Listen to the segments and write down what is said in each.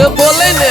से बोले ने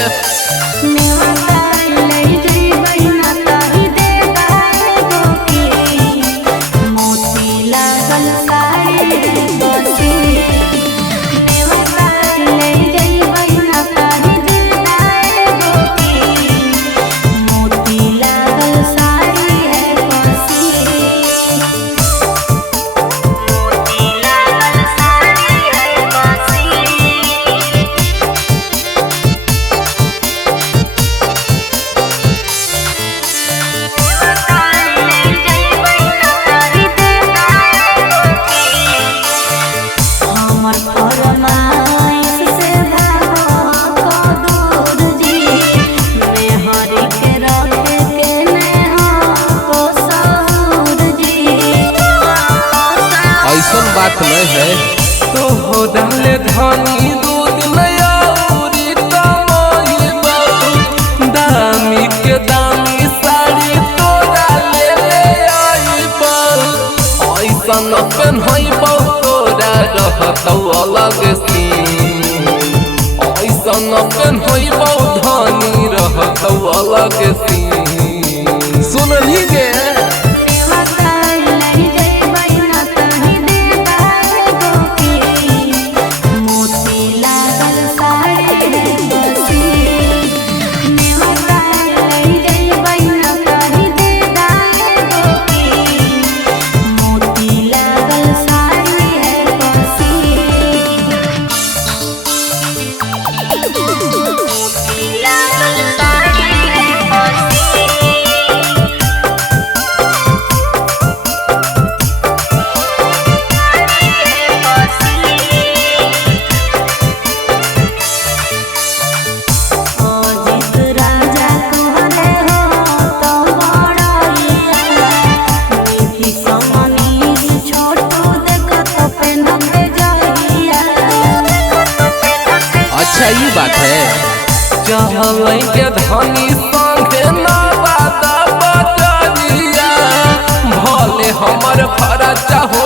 बात नहीं है तो हो डाले धनी दूध नयाउरी दामी के दामी साड़ी तोरा ले आई ऐसा न पेन्हबौ तोरा रहतौ अलग सीन ऐसा न पेन्हबौ धनी रहतौ अलग सीन सुनली गे यही बात है चहल के धनी संगे नवादा बजरिया भले हमर खर्चा हो